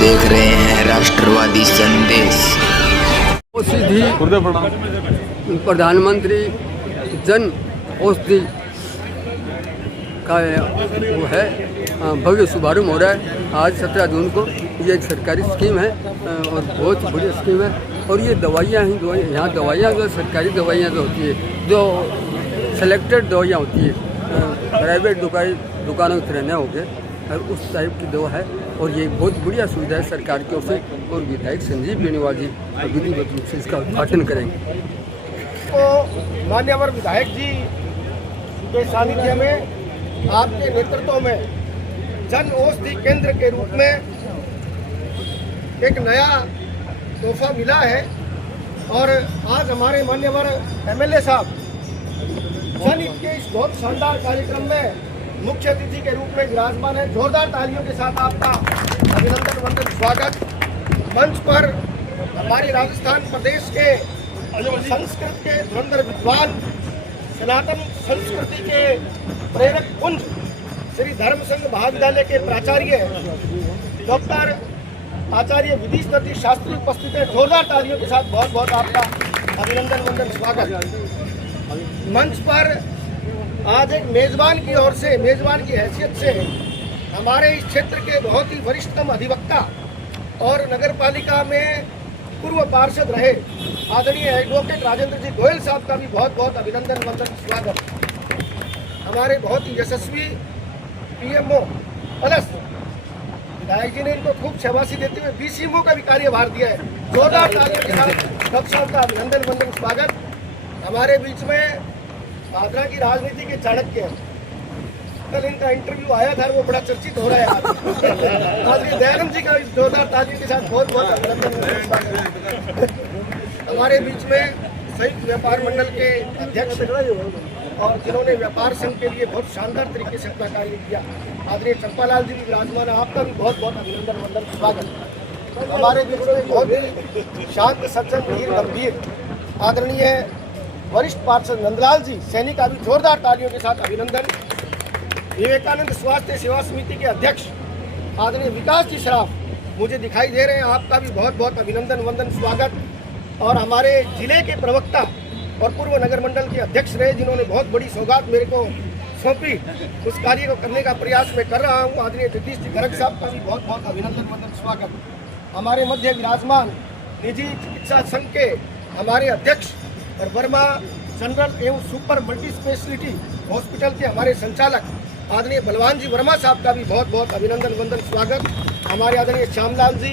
देख रहे हैं राष्ट्रवादी संदेश। सीधी प्रधानमंत्री जन औषधि का वो है भव्य शुभारंभ हो रहा है आज 17 जून को। ये एक सरकारी स्कीम है और बहुत बड़ी स्कीम है। और ये दवाइयाँ ही यहाँ दवाइयाँ जो सरकारी दवाइयाँ जो होती है, जो सेलेक्टेड दवाइयाँ होती है, प्राइवेट दुकानों की तरह न हो गए और उस टाइप की दवा है। और ये बहुत बढ़िया सुविधा है सरकार की ओर से। और विधायक संजीव बेनीवाल जी विधिवत रूप से इसका उद्घाटन करेंगे। तो मान्यवर विधायक जी के सानिध्य में आपके नेतृत्व में जन औषधि केंद्र के रूप में एक नया तोहफा मिला है। और आज हमारे मान्यवर एमएलए साहब जनहित के इस बहुत शानदार कार्यक्रम में मुख्य अतिथि के रूप में विराजमान है। जोरदार तालियों के साथ आपका अभिनंदन वंदन स्वागत। मंच पर हमारे राजस्थान प्रदेश के संस्कृत के धुरंधर विद्वान, सनातन संस्कृति के प्रेरक पुंज श्री धर्म संघ महाविद्यालय के प्राचार्य डॉक्टर आचार्य विधि सती शास्त्री उपस्थित है। जोरदार तालियों के साथ बहुत बहुत आपका अभिनंदन वंदन स्वागत। मंच पर आज एक मेजबान की ओर से, मेजबान की हैसियत से हमारे इस क्षेत्र के बहुत ही वरिष्ठतम अधिवक्ता और नगर पालिका में पूर्व पार्षद रहे आदरणीय एडवोकेट राजेंद्र जी गोयल साहब का भी बहुत बहुत अभिनंदन वंदन स्वागत। हमारे बहुत ही यशस्वी पीएमओ प्लस विधायक जी ने इनको खूब शाबाशी देते हुए बीसीएमओ का भी कार्यभार दिया है। जोरदार तालियों के साथ डॉक्टर साहब का अभिनंदन वंदन स्वागत। हमारे बीच में आगरा की राजनीति के चाणक्य, कल इनका इंटरव्यू आया था, वो बड़ा चर्चित हो रहा है आज ये दयानंद जी का जोरदार तालियों के साथ बहुत बहुत अभिनंदन स्वागत। हमारे बीच में संयुक्त व्यापार मंडल के अध्यक्ष और जिन्होंने व्यापार संघ के लिए बहुत शानदार तरीके से अपना कार्य किया, आदरणीय चंपालाल जी भी विराजमान है। आपका भी बहुत बहुत अभिनंदन वंदन स्वागत। हमारे बीच में बहुत ही शांत सज्जन वीर गंभीर आदरणीय वरिष्ठ पार्षद नंदलाल जी सैनी का भी जोरदार तालियों के साथ अभिनंदन। विवेकानंद स्वास्थ्य सेवा समिति के अध्यक्ष आदरणीय विकास जी सराफ मुझे दिखाई दे रहे हैं, आपका भी बहुत बहुत अभिनंदन वंदन स्वागत। और हमारे जिले के प्रवक्ता और पूर्व नगर मंडल के अध्यक्ष रहे, जिन्होंने बहुत बड़ी सौगात मेरे को सौंपी, उस कार्य को करने का प्रयास मैं कर रहा हूँ, आदरणीय जगदीश जी गर्ग साहब का भी बहुत बहुत अभिनंदन वंदन स्वागत। हमारे मध्य विराजमान निजी चिकित्सा संघ के हमारे अध्यक्ष और वर्मा जनरल एवं सुपर मल्टी स्पेशलिटी हॉस्पिटल के हमारे संचालक आदरणीय बलवान जी वर्मा साहब का भी बहुत बहुत अभिनंदन वंदन स्वागत। हमारे आदरणीय श्यामलाल जी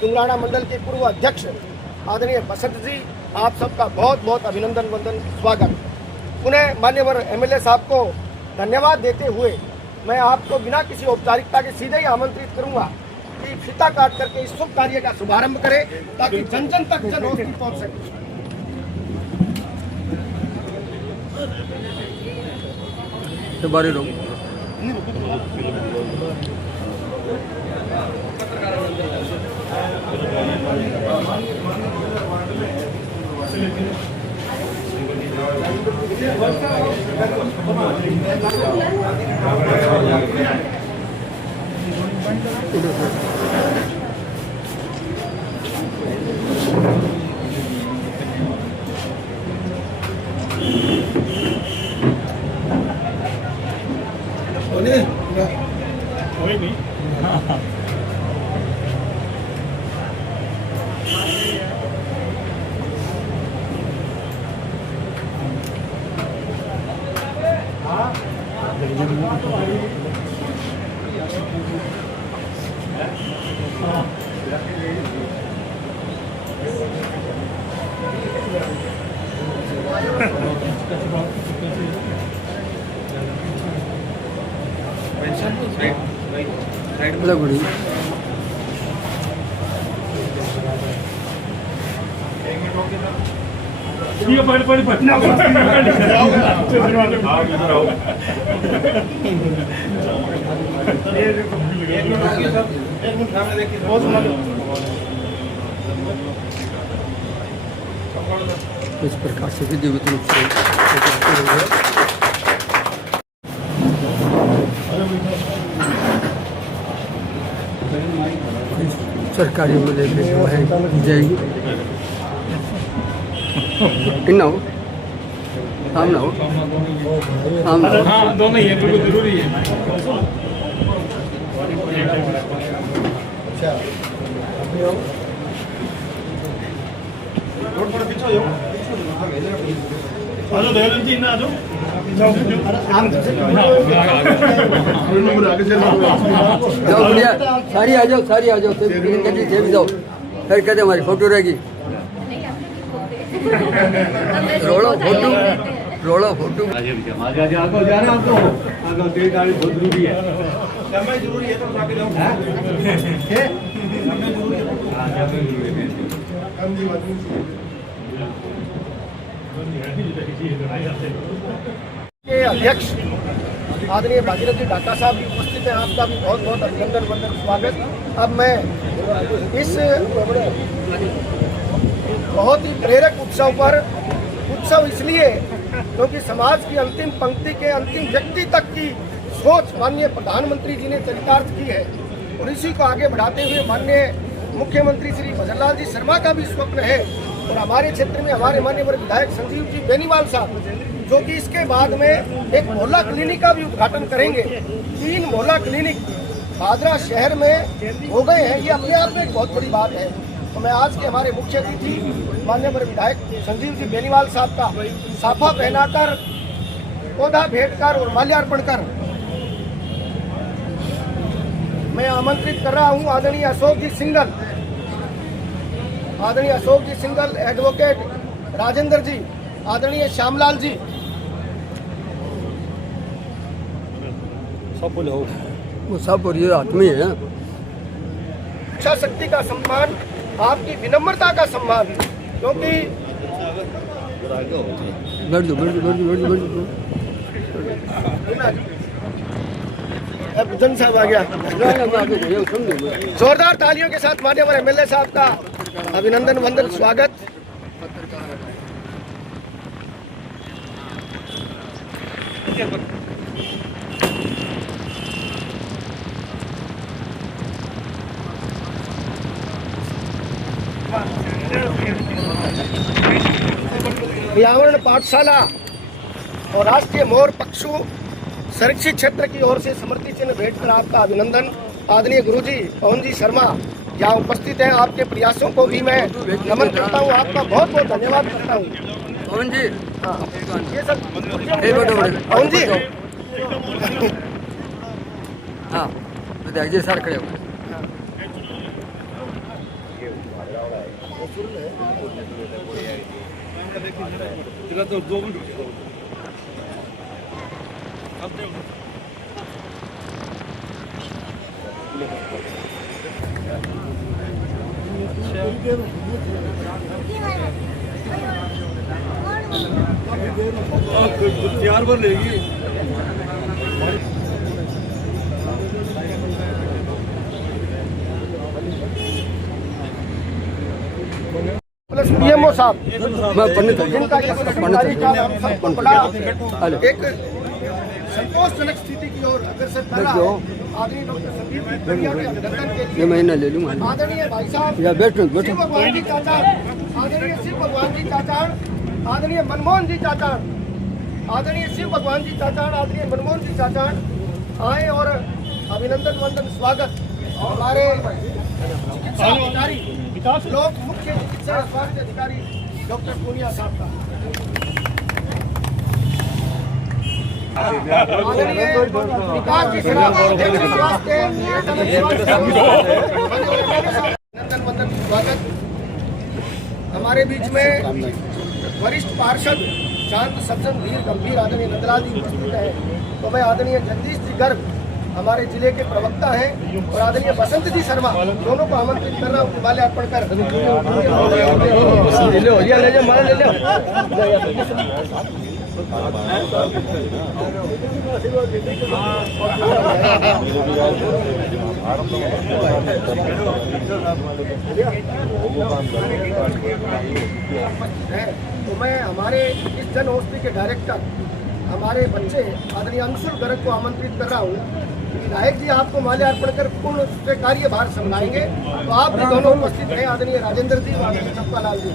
तुंगराना मंडल के पूर्व अध्यक्ष आदरणीय बसंत जी, आप सबका बहुत बहुत अभिनंदन वंदन स्वागत। पुनः मान्यवर एमएलए साहब को धन्यवाद देते हुए मैं आपको बिना किसी औपचारिकता के सीधे ही आमंत्रित करूंगा कि फीता काट करके इस शुभ कार्य का शुभारंभ करें ताकि जन जन तक जन औषधि पहुंच सके। बारे लोग कोई नहीं। लगड़ी ठीक है, पढ़ पटना इस प्रकार से विधिवत रूप से सरकारी में लेके जो है जाएगी कितना हो सामना हो सामना हो हाँ दोनों ही है, बिल्कुल जरूरी है। आजो दयानंद जी ना आजो जाओ बढ़िया सारी आ जाओ भी जाओ फिर कहते हमारी फोटो रहेगी रोड़ो फोटो के अध्यक्ष आदरणीय भागीरथी डाका साहब भी उपस्थित हैं। आपका भी बहुत बहुत अभिनंदन वंदन स्वागत। अब मैं इस बहुत ही प्रेरक उत्सव इसलिए क्योंकि समाज की अंतिम पंक्ति के अंतिम व्यक्ति तक की सोच माननीय प्रधानमंत्री जी ने चरितार्थ की है और इसी को आगे बढ़ाते हुए माननीय मुख्यमंत्री श्री भजनलाल जी शर्मा का भी स्वप्न है और हमारे क्षेत्र में हमारे माननीय विधायक संजीव जी बेनीवाल साहब जो कि इसके बाद में एक मोहल्ला क्लिनिक का भी उद्घाटन करेंगे। 3 मोहल्ला क्लिनिक भादरा शहर में हो गए हैं, ये अपने आप में एक बहुत बड़ी बात है। तो मैं आज के हमारे मुख्य अतिथि माननीय विधायक संजीव जी बेनीवाल साहब का साफा पहनाकर पौधा भेंट कर और माल्यार्पण कर मैं आमंत्रित कर रहा हूँ आदरणीय अशोक जी सिंगल, एडवोकेट राजेंद्र जी, आदरणीय श्यामलाल जी, वो सब और ये आदमी है। इच्छा शक्ति का सम्मान, आपकी विनम्रता का सम्मान, क्योंकि बैठ जाओ भजन साहब आ गया। जोरदार तालियों के साथ मान्यवर एमएलए साहब का अभिनंदन वंदन स्वागत। पर्यावरण पाठशाला और राष्ट्रीय मोर पक्षु संरक्षित क्षेत्र की ओर से स्मृति चिन्ह भेंट कर आपका अभिनंदन। आदरणीय गुरुजी पवन जी शर्मा यहाँ उपस्थित हैं, आपके प्रयासों को भी मैं नमन करता हूँ, आपका बहुत बहुत धन्यवाद करता हूँ। पवन जी हाँ ये सब पवन जी हाँ विधायक जी सर खड़े हो तैयार पर लेगी प्लस पीएमओ साहब मैं पंडित जिनका एक संतोषजनक स्थिति की ओर अग्रसर कर रहा है। आदरणीय डॉक्टर संदीप जी बढ़िया के अभिनंदन के लिए ये महीना ले लूँगा आदरणीय भाई साहब या बैठो शिव भगवान जी चाचा, आदरणीय शिव भगवान जी चाचा, आदरणीय मनमोहन जी चाचा, आदरणीय शिव भगवान जी चाचा, आदरणीय मनमोहन जी चाचा आए और अभिनंदन वंदन स्वागत। हमारे चिकित्सा अधिकारी लोक मुख्य चिकित्सा स्वास्थ्य अधिकारी डॉक्टर पूनिया साहब का आदरणीय विकास जी सराफ अध्यक्ष स्वास्थ्य अभिनंदन वंदन स्वागत। हमारे बीच में वरिष्ठ पार्षद शांत सज्जन वीर गंभीर आदरणीय नंदलाल जी उपस्थित है। तो मैं आदरणीय जगदीश जी गर्ग हमारे जिले के प्रवक्ता हैं और आदरणीय बसंत जी शर्मा दोनों को आमंत्रित कर रहा हूँ माल्यार्पण कर। तो मैं हमारे इस जन औषधि के डायरेक्टर हमारे बच्चे आदरणीय अंशुल गर्ग को आमंत्रित कर रहा हूँ। विधायक जी आपको माल्यार्पण कर पूर्ण से कार्यभार संभालेंगे, तो आप भी दोनों उपस्थित हैं, आदरणीय राजेंद्र जी और आदरणीय चप्पालाल जी।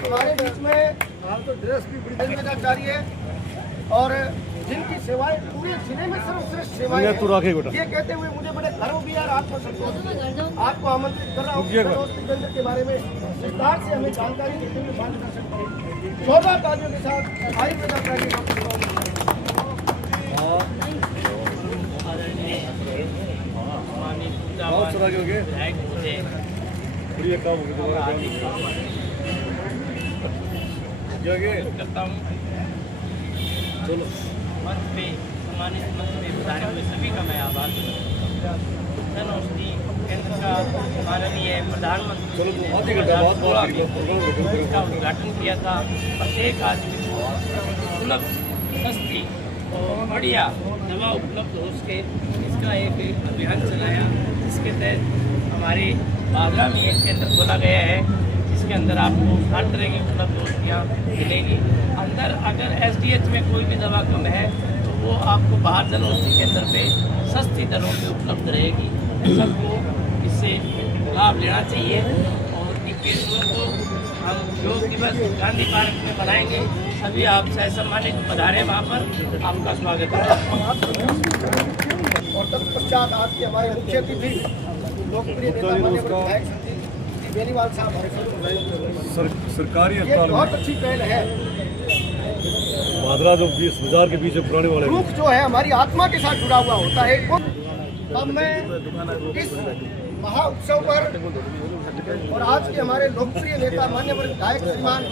हमारे बीच में तो ड्रेस भी बड़ी जगह है और जिनकी सेवाएं पूरे जिले में सर्वश्रेष्ठ सेवाएं हैं, ये कहते हुए मुझे बड़े गर्व भी और आत्मसंतोष आपको आमंत्रित कर रहा हूँ। केंद्र के बारे में विस्तार से हमें जानकारी देते हुए बात कर सकते हैं। 14 तालियों के साथ आयुर्वेदा चलो मंच पे सम्मानित मंच पे पधारे हुए सभी का मैं आभार करता हूँ। जन औषधि केंद्र का माननीय प्रधानमंत्री इसका उद्घाटन किया था। प्रत्येक आदमी को सुलभ, सस्ती और बढ़िया दवा उपलब्ध हो सके, इसका एक अभियान चलाया, जिसके तहत हमारे बागरा में एक केंद्र खोला गया है, जिसके अंदर आपको हर तरह की उपलब्ध औषधियाँ मिलेंगी। अंदर अगर एसडीएच में कोई भी दवा कम है तो वो आपको बाहर जन औषधि केंद्र पे सस्ती दरों पे उपलब्ध रहेगी। सबको इससे लाभ लेना चाहिए और 21 जून को हम योग दिवस गांधी पार्क में मनाएंगे। सभी आप सह सम्मानित पधारे, वहाँ पर आपका स्वागत है। और तत्पश्चात आज के हमारे मुख्य अतिथि लोकप्रिय नेता माननीय विधायक श्री बेनीवाल साहब, सरकारी ये अस्पताल बहुत अच्छी पहल है। भादरा जो 20,000 के पीछे पुराने वाले रुख जो है हमारी आत्मा के साथ जुड़ा हुआ होता है। अब मैं इस महा उत्सव पर और आज के हमारे लोकप्रिय नेता माननीय विधायक श्रीमान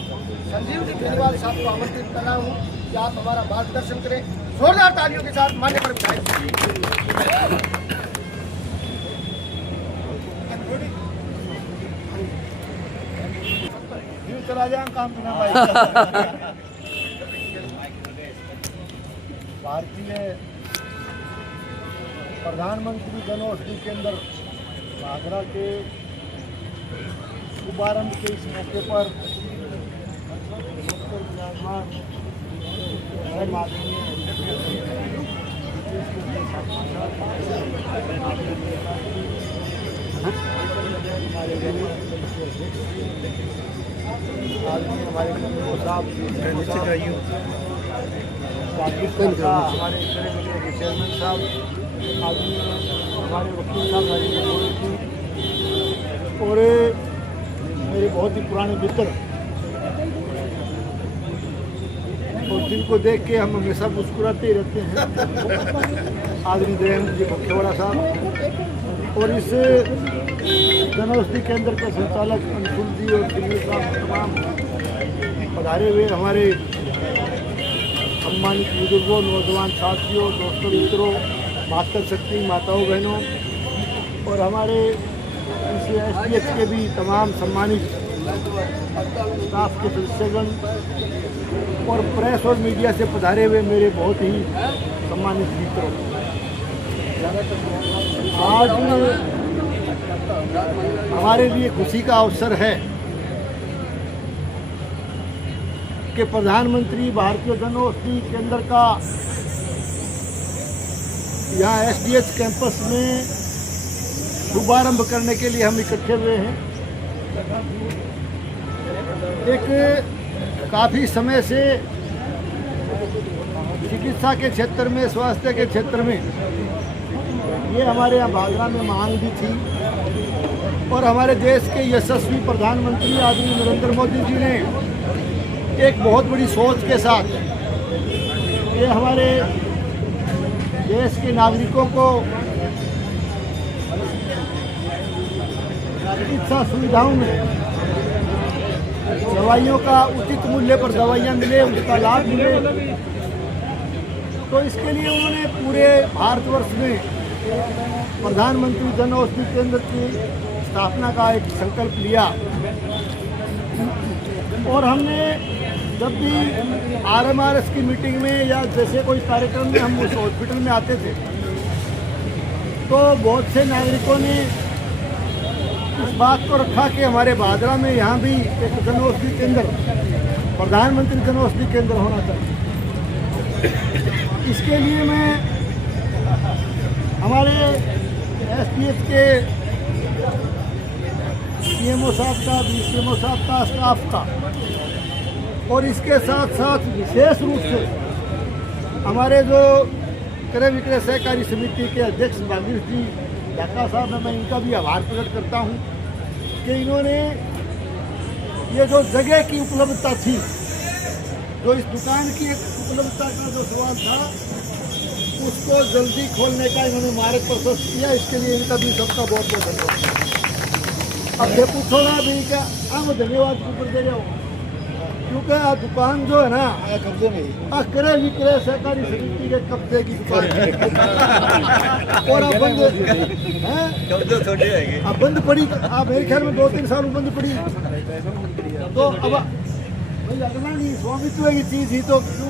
संजीव जी बेनीवाल साहब को आमंत्रित कर रहा हूँ कि आप हमारा मार्गदर्शन करें। जोरदार तालियों के साथ माननीय विधायक चला जाए काम बिना भारतीय प्रधानमंत्री जन औषधि केंद्र भागरा के शुभारंभ के इस मौके पर हमारे साहब पाकिस्तान का हमारे चेयरमैन साहब, हमारे वकील साहब और मेरे बहुत ही पुराने मित्र और जिनको देख के हम हमेशा मुस्कुराते ही रहते हैं, आदरणीय दयानंद जी मुखेवाड़ा साहब और इस जन औषधि केंद्र के संचालक अंशुल जी और दिल्ली साहब तमाम पधारे हुए हमारे सम्मानित बुजुर्गों, नौजवान साथियों, दोस्तों, मित्रों, मातृशक्ति माताओं, बहनों और हमारे एसडीएच के भी तमाम सम्मानित स्टाफ के सदस्यगण और प्रेस और मीडिया से पधारे हुए मेरे बहुत ही सम्मानित मित्रों, आज हमारे लिए खुशी का अवसर है कि प्रधानमंत्री भारतीय जन औषधि केंद्र का यहाँ एसडीएच कैंपस में शुभारंभ करने के लिए हम इकट्ठे हुए हैं। एक काफ़ी समय से चिकित्सा के क्षेत्र में, स्वास्थ्य के क्षेत्र में ये हमारे यहाँ भागरा में मांग भी थी और हमारे देश के यशस्वी प्रधानमंत्री आदरणीय नरेंद्र मोदी जी ने एक बहुत बड़ी सोच के साथ ये हमारे देश के नागरिकों को चिकित्सा सुविधाओं में दवाइयों का उचित मूल्य पर दवाइयाँ मिले, उसका लाभ मिले, तो इसके लिए उन्होंने पूरे भारतवर्ष में प्रधानमंत्री जन औषधि केंद्र की स्थापना का एक संकल्प लिया। और हमने जब भी आरएमआरएस की मीटिंग में या जैसे कोई कार्यक्रम में हम उस हॉस्पिटल में आते थे तो बहुत से नागरिकों ने इस बात को रखा कि हमारे भादरा में यहाँ भी एक जन औषधि केंद्र, प्रधानमंत्री जन औषधि केंद्र होना चाहिए। इसके लिए मैं हमारे SDH के CMO साहब का, BCMO साहब का, स्टाफ का और इसके साथ साथ विशेष रूप से हमारे जो क्रय विक्रय सहकारी समिति के अध्यक्ष भागीर जी ढाका साहब हैं, मैं इनका भी आभार प्रकट करता हूं कि इन्होंने ये जो जगह की उपलब्धता थी, जो इस दुकान की एक उपलब्धता का जो सवाल था, उसको जल्दी खोलने का इन्होंने मार्ग प्रशस्त किया। इसके लिए इनका भी सबका बहुत बहुत धन्यवाद। अब ये पूछो ना भी क्या हम धन्यवाद ऊपर दे रहे हो, क्योंकि आ दुकान जो है ना कब्जे में क्रय विक्रय सहकारी समिति के कब्जे की दुकान है और अब बंद है, अब बंद पड़ी। आप मेरे ख्याल में 2-3 साल बंद पड़ी, तो अब भाई लगना नहीं स्वामित्व की चीज ही तो क्यों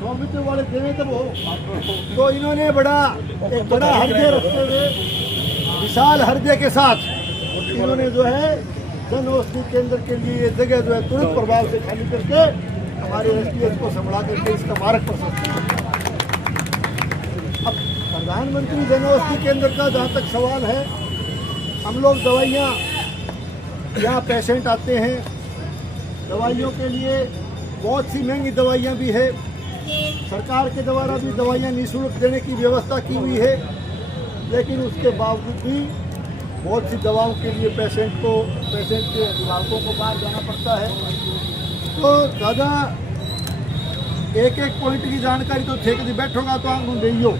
स्वामित्व वाले देने तब हो। तो इन्होंने एक बड़ा हृदय रखते हुए, विशाल हृदय के साथ इन्होंने जो है जन औषधि केंद्र के लिए ये जगह जो है तुरंत प्रभाव से खाली करके हमारे SDH को संभाला करके इसका मार्ग प्रशस्त किया। अब प्रधानमंत्री जन औषधि केंद्र का जहाँ तक सवाल है, हम लोग दवाइयाँ, यहाँ पेशेंट आते हैं, दवाइयों के लिए बहुत सी महंगी दवाइयाँ भी है, सरकार के द्वारा भी दवाइयाँ निःशुल्क देने की व्यवस्था की हुई है, लेकिन उसके बावजूद भी बहुत सी दवाओं के लिए पेशेंट के अभिभावकों को बाहर जाना पड़ता है। तो ज़्यादा एक पॉइंट की जानकारी तो थे कि बैठोगा तो आंख दे हो।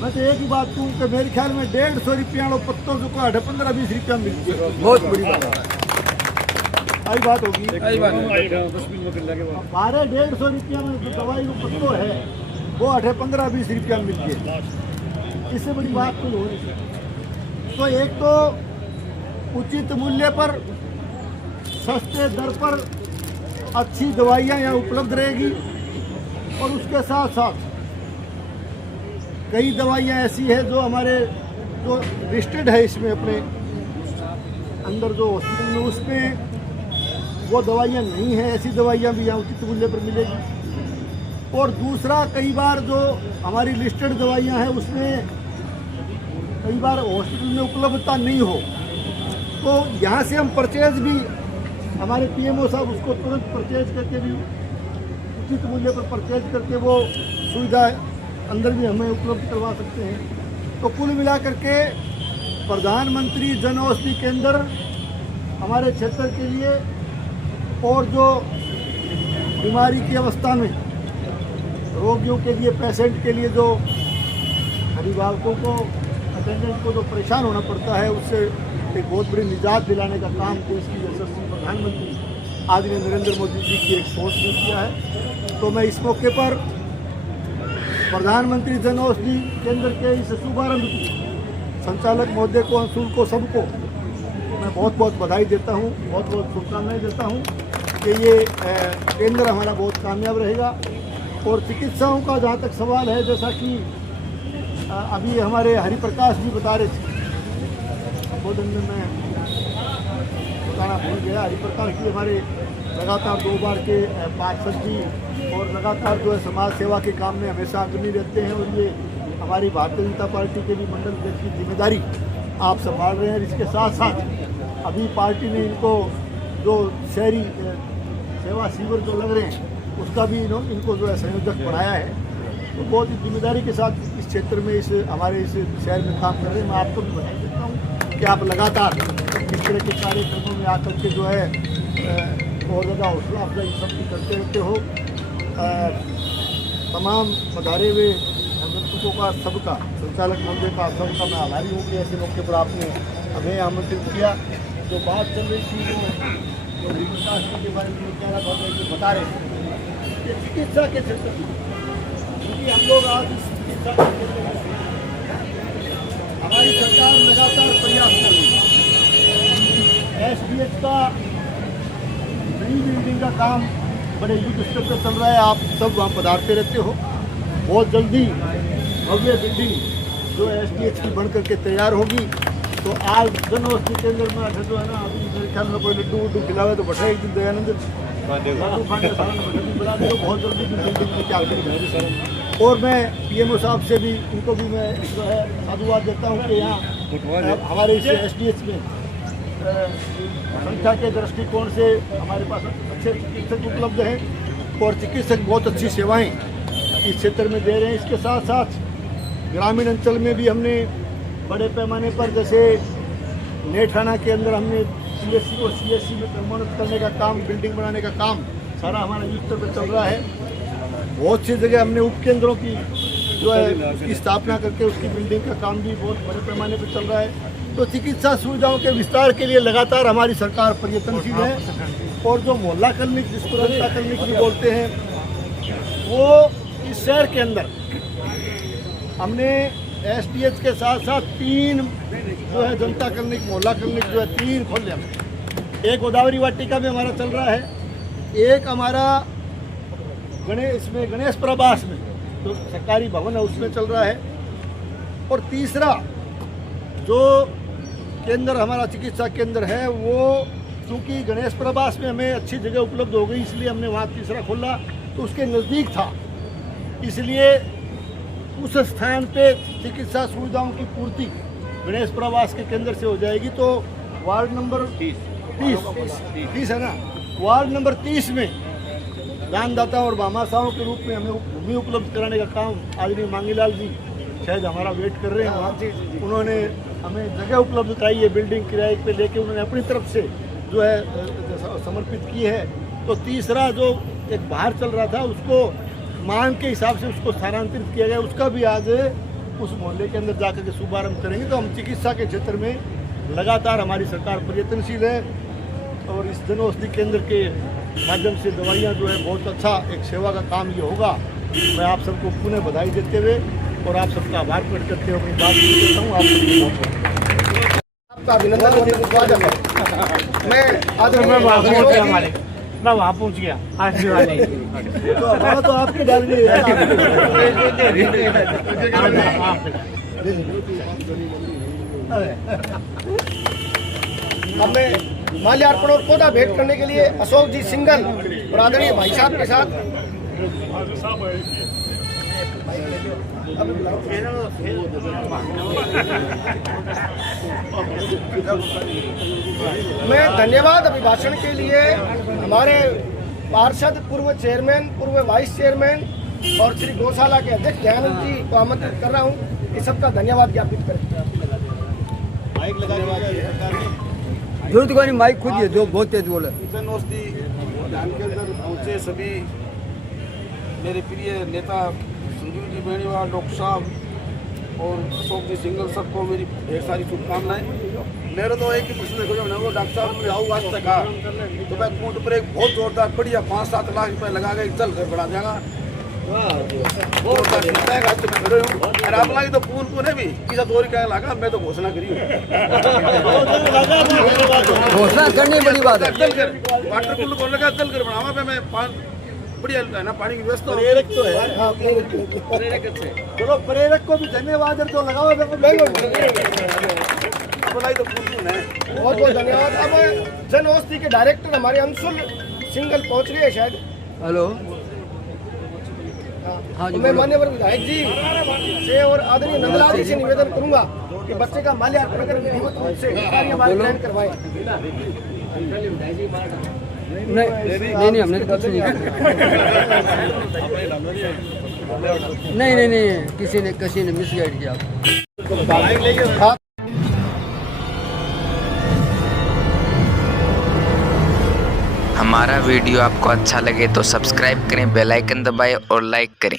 मैं तो एक ही बात कहूँ कि मेरे ख्याल में 150 रुपया लो पत्तों जो को 15-20 रुपया मिलती है, बहुत बड़ी बात है। आई बात होगी 12-150 रुपया में जो दवाई को पत्तों है वो 15-20 रुपया मिलती है, इससे बड़ी बात कोई हो नहीं सकती। तो एक तो उचित मूल्य पर, सस्ते दर पर अच्छी दवाइयाँ यहाँ उपलब्ध रहेगी और उसके साथ साथ कई दवाइयाँ ऐसी है जो हमारे जो लिस्टेड है इसमें अपने अंदर जो हॉस्पिटल में, उसमें वो दवाइयाँ नहीं है, ऐसी दवाइयाँ भी यहाँ उचित मूल्य पर मिलेगी। और दूसरा, कई बार जो हमारी लिस्टेड दवाइयाँ हैं उसमें कई बार हॉस्पिटल में उपलब्धता नहीं हो, तो यहाँ से हम परचेज भी, हमारे PMO साहब उसको तुरंत परचेज करके भी उचित मूल्य पर परचेज करके वो सुविधा अंदर भी हमें उपलब्ध करवा सकते हैं। तो कुल मिलाकर के प्रधानमंत्री जन औषधि केंद्र हमारे क्षेत्र के लिए और जो बीमारी की अवस्था में रोगियों के लिए, पेशेंट के लिए, जो अभिभावकों को, अटेंडेंट को जो परेशान होना पड़ता है, उससे एक बहुत बड़ी निजात दिलाने का काम देश की यशस्वी प्रधानमंत्री आदरणीय नरेंद्र मोदी जी की एक सोच ने किया है। तो मैं इस मौके पर प्रधानमंत्री जन औषधि केंद्र के इस शुभारंभ की संचालक महोदय को, अंशुल को, सबको मैं बहुत बहुत बधाई देता हूँ, बहुत बहुत शुभकामनाएं देता हूँ कि ये केंद्र हमारा बहुत कामयाब रहेगा। और चिकित्साओं का जहाँ तक सवाल है, जैसा कि अभी हमारे हरिप्रकाश जी बता रहे थे, संबोधन में मैं बताना भूल गया, हरिप्रकाश जी हमारे लगातार 2 बार के पार्षद जी और लगातार जो है समाज सेवा के काम में हमेशा अग्रणी रहते हैं, और ये हमारी भारतीय जनता पार्टी के भी मंडल अध्यक्ष की जिम्मेदारी आप संभाल रहे हैं। इसके साथ साथ अभी पार्टी ने इनको जो शहरी सेवा शिविर जो लग रहे हैं उसका भी इनको जो है संयोजक बनाया है। तो बहुत ही जिम्मेदारी के साथ इस क्षेत्र में, इस हमारे इस शहर में काम कर रहे हैं। मैं आपको भी बता देता हूँ कि आप लगातार इस तरह के कार्यक्रमों में आकर के जो है और ज़्यादा हौसला अफजाई सब भी करते रहते हो। तमाम पधारे हुए नेतृत्वों का, सबका, संचालक महोदय का, सबका मैं आभारी हूँ कि ऐसे मौके पर आपने हमें आमंत्रित किया। जो बात चल रही थी वो विकास के बारे में क्या बता रहे थे कि चिकित्सा के क्षेत्र में, क्योंकि हम लोग आज इस चिकित्सा के क्षेत्र में हमारी सरकार लगातार प्रयास कर रही है। SDH का रीबिल्डिंग का काम बड़े युद्ध स्तर पर चल रहा है, आप सब वहाँ पधारते रहते हो। बहुत जल्दी भव्य बिल्डिंग जो SDH की बन करके तैयार होगी तो आज जन औषधि केंद्र में आके जो है ना, अभी मेरे ख्याल में कोई लड्डू वड्डू खिलावे तो बैठे एक दिन दयानंद लड्डू खाने बना दे, बहुत जल्दी बिल्डिंग में क्या करेंगे। और मैं पीएमओ साहब से भी, उनको भी मैं जो है साधुवाद देता हूँ कि यहाँ हमारे इस SDH में संख्या के दृष्टिकोण से हमारे पास अच्छे चिकित्सक उपलब्ध हैं और चिकित्सक बहुत अच्छी सेवाएं इस क्षेत्र में दे रहे हैं। इसके साथ साथ ग्रामीण अंचल में भी हमने बड़े पैमाने पर, जैसे नेठाना के अंदर हमने CSC और CSC में प्रमाणित करने का काम, बिल्डिंग बनाने का काम सारा हमारा युद्ध स्तर पर चल रहा है। बहुत सी जगह हमने उपकेंद्रों की जो है उसकी स्थापना करके उसकी बिल्डिंग का काम भी बहुत बड़े पैमाने पर चल रहा है। तो चिकित्सा सुविधाओं के विस्तार के लिए लगातार हमारी सरकार प्रयत्नशील है। और जो मोहल्ला क्लिनिक, जिसको जनता क्लिनिक भी बोलते हैं, वो इस शहर के अंदर हमने SDH के साथ साथ 3 जो है जनता क्लिनिक, मोहल्ला क्लिनिक जो है 3 खोले हमने। एक गोदावरी वाटिका में हमारा चल रहा है, एक हमारा गणेश प्रभास में जो सरकारी भवन है उसमें चल रहा है, और तीसरा जो केंद्र हमारा चिकित्सा केंद्र है वो क्योंकि गणेश प्रभास में हमें अच्छी जगह उपलब्ध हो गई, इसलिए हमने वहाँ तीसरा खोला, तो उसके नज़दीक था, इसलिए उस स्थान पे चिकित्सा सुविधाओं की पूर्ति गणेश प्रवास के केंद्र से हो जाएगी। तो वार्ड नंबर 30 है ना, वार्ड नंबर 30 में दानदाता और भामाशाहों के रूप में हमें भूमि उपलब्ध कराने का काम आदरणीय मांगीलाल जी शायद हमारा वेट कर रहे हैं वहाँ। उन्होंने हमें जगह उपलब्ध कराई है, बिल्डिंग किराए पे लेके उन्होंने अपनी तरफ से जो है समर्पित की है। तो तीसरा जो एक बाहर चल रहा था उसको मांग के हिसाब से उसको स्थानांतरित किया गया, उसका भी आज उस मोहल्ले के अंदर जाकर के शुभारंभ करेंगे। तो हम चिकित्सा के क्षेत्र में लगातार हमारी सरकार प्रयत्नशील है और इस जन औषधि केंद्र के माध्यम से दवाइयाँ जो है बहुत अच्छा एक सेवा का काम ये होगा। मैं आप सबको पुनः बधाई देते हुए और आप सबका आभार प्रकट करते हुए अपनी बात करता हूँ। आपका अभिनंदन और स्वागत है। मैं वहाँ पहुँच गया तो आपकी डाल अब मैं माल्यार्पण और पौधा भेंट करने के लिए अशोक जी सिंगल और आदरणीय भाई साहब के साथ मैं धन्यवाद अभिभाषण के लिए हमारे पार्षद, पूर्व चेयरमैन, पूर्व वाइस चेयरमैन और श्री गौशाला के अध्यक्ष दयानंद जी को आमंत्रित कर रहा हूँ। इस सबका धन्यवाद ज्ञापित करें। जरूरत को माइक खुद ही जो बहुत तेज बोले। जन औषधि अभियान के अंदर पहुँचे सभी मेरे प्रिय नेता संजीव जी बेनीवाल, डॉक्टर साहब और अशोक जी सिंगल, सबको मेरी ढेर सारी शुभकामनाएं। मेरा तो एक ही प्रश्न है, वो डॉक्टर साहब मुझे आओ आज तक कहा तो मैं कूट पर एक बहुत जोरदार बढ़िया 5-7 लाख रुपए लगा के जल घर बढ़ा जाएगा। और आप लगी तो पून को भी किसा दोरी का लगा, मैं तो घोषणा करी घोषणा करनी बड़ी बात है। जल कर वाटर कूलर को लगा जल कर बढ़ावा पे मैं बढ़िया है ना, पानी की व्यवस्था प्रेरक तो है। हाँ, प्रेरक से चलो, प्रेरक को भी धन्यवाद जो लगाओ तो पून है। बहुत बहुत धन्यवाद। अब जन औषधि के डायरेक्टर हमारे अंशुल सिंगल पहुंच गए शायद। हेलो। हाँ, तो मैं मान्यवर विधायक जी से और आदरणीय नंदलाल जी से निवेदन करूंगा कि बच्चे का माल्यार्पण कर विधिवत रूप से कार्य करवाएं। नहीं हमने तो कुछ नहीं नहीं किसी ने मिसगाइड किया। हमारा वीडियो आपको अच्छा लगे तो सब्सक्राइब करें, बेल आइकन दबाएं और लाइक करें।